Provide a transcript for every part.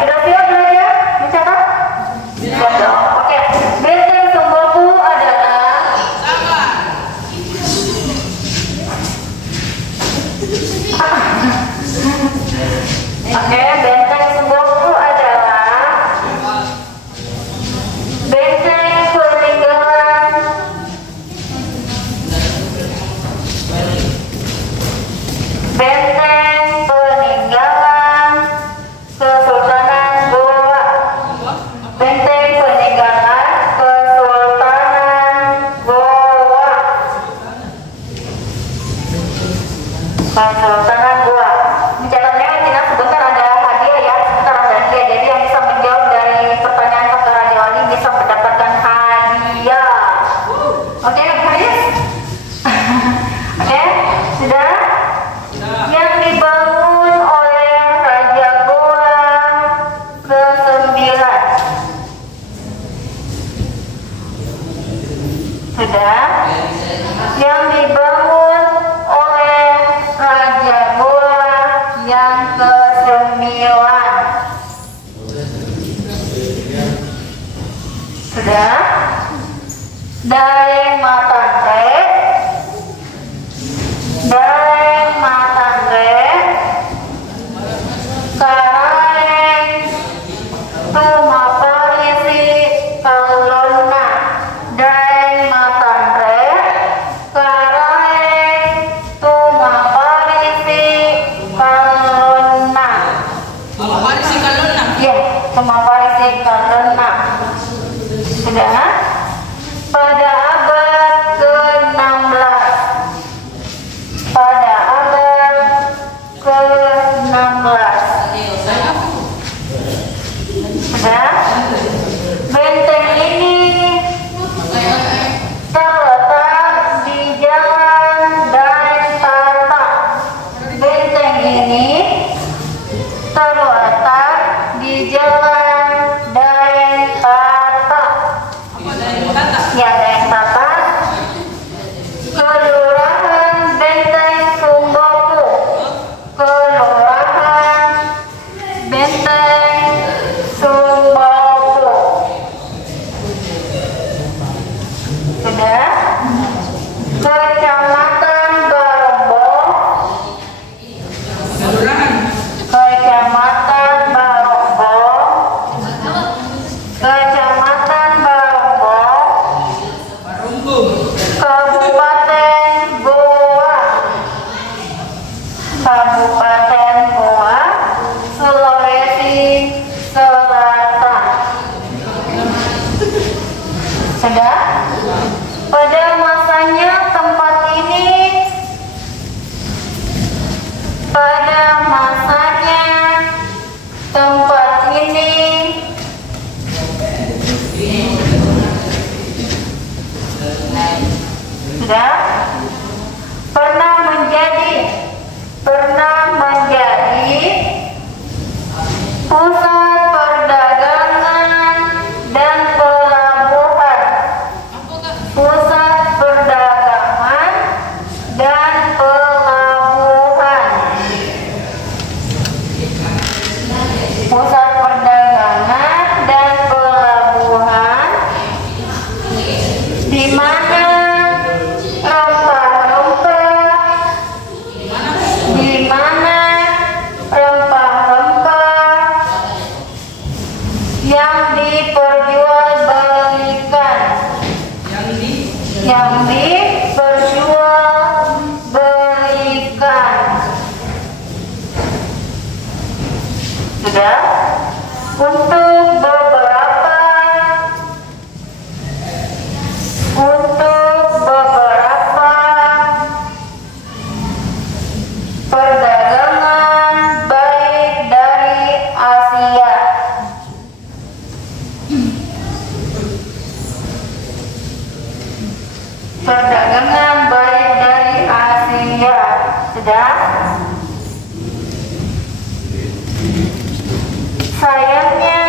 sudah siap belajar? Mencatat? Siap dong. Oke, benteng Sumbaku adalah Oke, benteng Sumbaku adalah benteng peninggalan Kesultanan Goa. Benteng peninggalan Kesultanan Goa. Kesultanan Goa. Mencatatnya tidak sebentar ada hadiah ya, sebentar ada hadiah. Jadi yang bisa menjawab dari pertanyaan Kakak Raja Wali bisa mendapatkan hadiah. Oke, guys. Oke, sudah? Yang dibangun oleh Raja Goa ke-9. Sudah? Yang dibangun oleh Raja Goa yang ke-9. Sudah? Daeng Matante. Daeng Matante. Karaeng Tumaparisi Kalona. Daeng Matante. Karaeng Tumaparisi Kalona. Tumaparisi Kalona. Iya, Tumaparisi Kalona. Sudah? Pada abad ke-16. Pada abad ke-16. Sudah? Benteng ini terletak di Jalan Daeng Tata. Benteng ini terletak di Jalan Daeng Tata. Ya, Daeng Tata. Kelurahan Benteng Sumbaku. Kelurahan Benteng Sumbaku. Sudah? Kecamatan Barombong. Kecamatan Barombong. Kecamatan Barombong. Kabupaten Goa. Kabupaten Goa, Sulawesi Selatan. Sudah? Pada masanya tempat ini sudah pernah menjadi pusat perdagangan dan pelabuhan. Pusat perdagangan dan pelabuhan. Pusat perdagangan dan pelabuhan di mana yang diperjualbelikan. Sudah? Untuk beberapa perdagangan baik dari Asia. Perdagangan baik dari Asia. Sudah? Sayangnya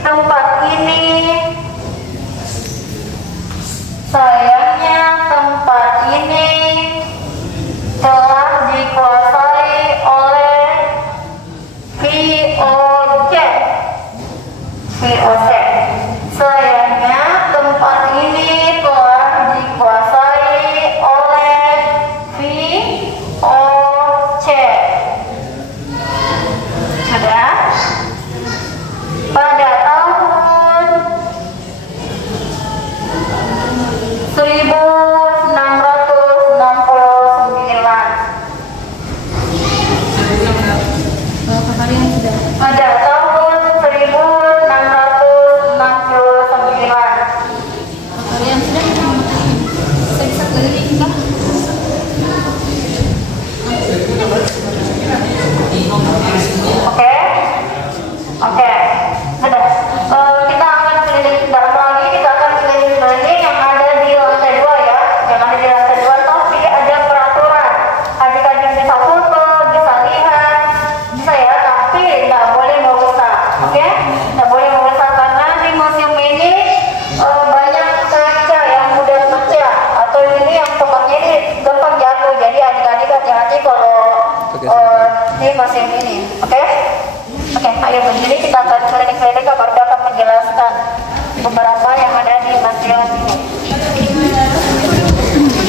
tempat ini telah dikuasai oleh VOC. Sudah. Kita akan keliling dalam lagi, kita akan keliling-keliling yang ada di lantai 2 ya. Yang ada di lantai 2 tapi ada peraturan. Adik-adik bisa foto, bisa lihat, bisa ya, tapi nggak boleh merusak. Oke? Nggak boleh merusak karena di museum ini banyak kaca yang mudah pecah atau ini yang tempatnya ini gampang jatuh. Jadi adik-adik hati-hati kalau di museum ini. Oke? Oke, ayo berdiri, kita akan keliling-keliling. Kak Barda akan menjelaskan beberapa yang ada di museum ini.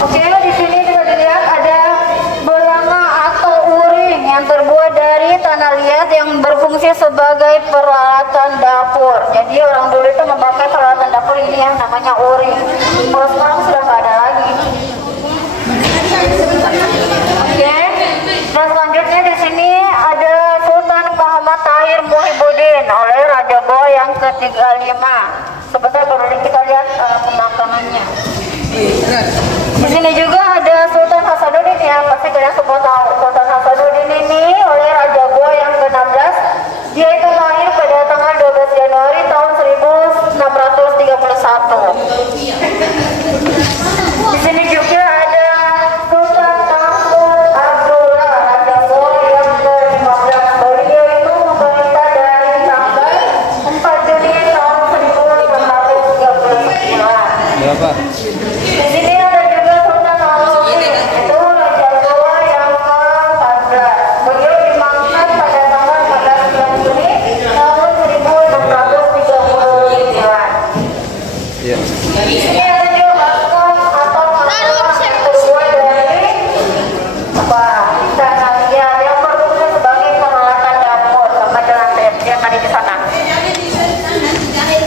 Oke, di sini bisa dilihat ada belanga atau uring yang terbuat dari tanah liat yang berfungsi sebagai peralatan dapur. Jadi orang dulu itu memakai peralatan dapur ini yang namanya uring. Kalau sekarang sudah nggak ada lagi. Oke, dan selanjutnya di sini ada Sultan Muhammad Tahir Muhyiddin oleh Raja Goa yang ke-35. Sebentar baru kita lihat pemakamannya. Di sini juga ada Sultan Hasanuddin ya, pasti kalian semua tahu. Sultan Hasanuddin ini oleh Raja Goa yang ke-16. Dia itu lahir pada tanggal 12 Januari tahun 1631. Di sini juga ada Sultan Mahmud Abdullah Raja Goa yang ke-15. Beliau itu memerintah dari tanggal 4 Juni tahun 1639. Berapa? Di sini ada juga Sultan Al-Mu'in, itu Raja Goa yang ke-14. Beliau dimakamkan pada tanggal 14 Juni tahun 1639. Iya. Di sini ada juga baskom atau makanan terbuat dari apa? Tanah liat yang berfungsi sebagai peralatan dapur sama dengan yang ada di sana.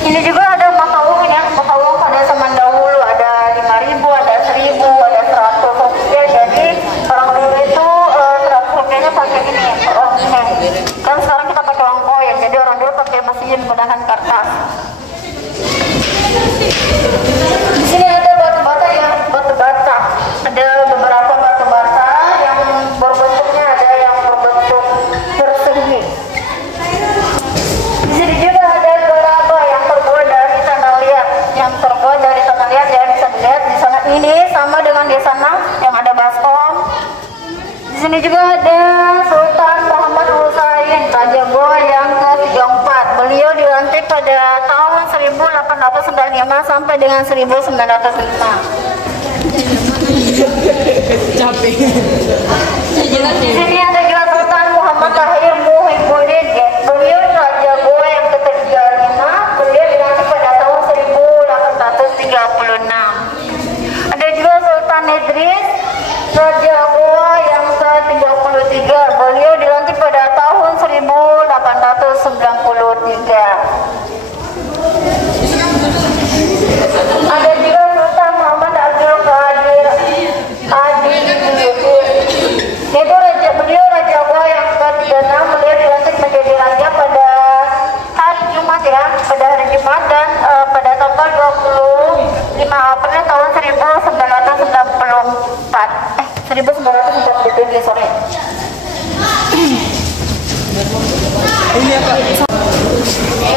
Ini juga ada makawung ya, makawung pada zaman dahulu ada 5.000, ada 1.000, ada 100 rupiah. Jadi orang dulu itu 100 rupiahnya pakai ini, uang ini. Kan sekarang kita pakai uang koin, jadi orang dulu pakai mesin menggunakan kertas. Di sini ada batu bata ya, batu bata. Ada beberapa batu bata yang berbentuknya ada yang berbentuk persegi. Di sini juga ada gerabah yang terbuat dari tanah liat, ya bisa dilihat di sana. Ini sama dengan di sana yang ada baskom. Di sini juga ada Sultan Muhammad Husain Raja Goa yang ke-34. Beliau dilantik pada tahun 1895 sampai dengan 1905. Capek. Di sini ada juga Sultan Muhammad Tahir Muhyiddin. Beliau Raja Goa yang ke-35. Beliau dilantik pada tahun 1836. Ada juga Sultan Idris Raja Goa yang ke-33. Beliau dilantik pada tahun 1893. Ada juga Sultan Muhammad Abdul Qadir Yaitu beliau Raja Goa yang ke-36. Beliau dilantik menjadi raja pada hari Jumat ya, pada hari Jumat dan pada tanggal 25 April tahun 1997 sorry.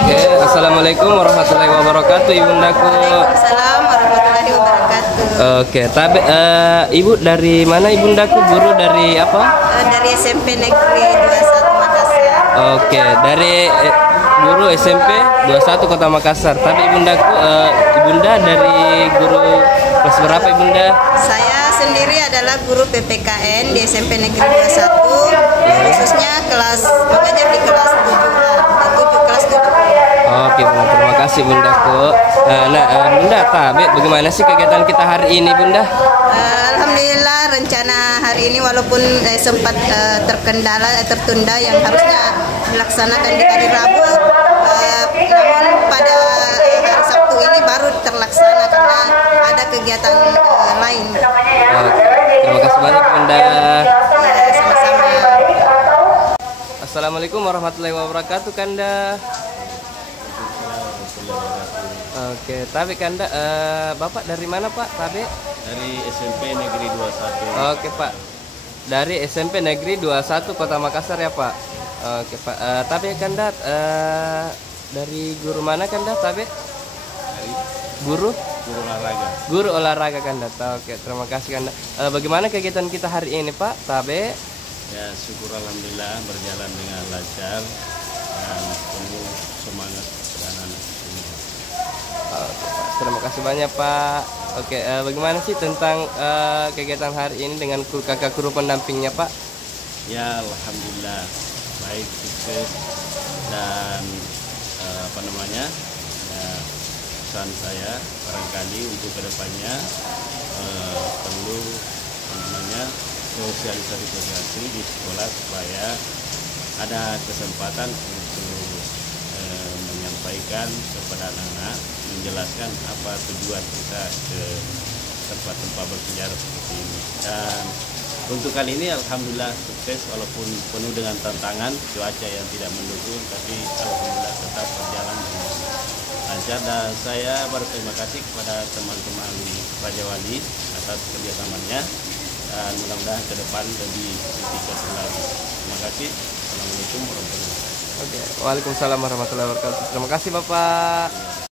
Oke, assalamualaikum warahmatullahi wabarakatuh, ibundaku. Waalaikumsalam warahmatullahi wabarakatuh. Oke, tapi ibu dari mana ibundaku? Guru dari apa? Dari SMP Negeri 21 Makassar. Oke, dari guru SMP 21 Kota Makassar. Tapi ibundaku, ibunda dari guru kelas berapa ibunda? Saya sendiri adalah guru PPKN di SMP Negeri 21, khususnya mengajar di kelas 7A, 7 kelas 7. Oke, bunda, terima kasih bundaku. Bunda, tapi bagaimana sih kegiatan kita hari ini, bunda? Alhamdulillah, rencana hari ini walaupun sempat tertunda yang harusnya dilaksanakan di hari Rabu, namun pada hari Sabtu ini baru terlaksana karena ada kegiatan lain. Terima kasih banyak, bunda. Sama-sama. Assalamualaikum warahmatullahi wabarakatuh, Kanda. Oke, tapi Kanda, Bapak dari mana, Pak? Tabe? Dari SMP Negeri 21. Oke, Pak. Dari SMP Negeri 21 Kota Makassar ya, Pak. Oke Pak. Tapi Kandat dari guru mana Kandat? Tapi Dari guru guru olahraga. guru olahraga Kandat. Oke, terima kasih Kandat. Bagaimana kegiatan kita hari ini Pak? Tabe? Ya syukur alhamdulillah berjalan dengan lancar dan penuh semangat dan anak semua. Oke, Pak. Terima kasih banyak Pak. Oke, bagaimana sih tentang kegiatan hari ini dengan kakak guru pendampingnya Pak? Ya alhamdulillah baik, sukses, dan apa namanya, ya, pesan saya barangkali untuk kedepannya perlu apa namanya sosialisasi di sekolah supaya ada kesempatan untuk menyampaikan kepada anak-anak, menjelaskan apa tujuan kita ke tempat-tempat bersejarah seperti ini. Dan untuk kali ini alhamdulillah sukses walaupun penuh dengan tantangan, cuaca yang tidak mendukung, tapi alhamdulillah tetap berjalan dengan lancar. Dan saya berterima kasih kepada teman-teman Raja Wali atas kerjasamanya, dan mudah-mudahan ke depan lebih tingkatkan lagi. Terima kasih. Assalamualaikum warahmatullahi wabarakatuh. Oke, Waalaikumsalam warahmatullahi wabarakatuh. Terima kasih Bapak.